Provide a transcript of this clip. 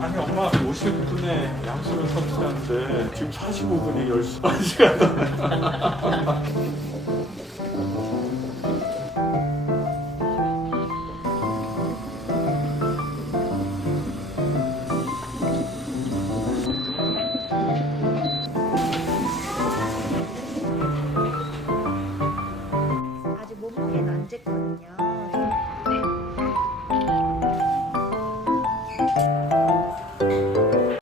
아니 엄마 50분에 양수를 섭취하는데 지금 45분이 10시간. 아직 몸무게는 안 쟀거든요.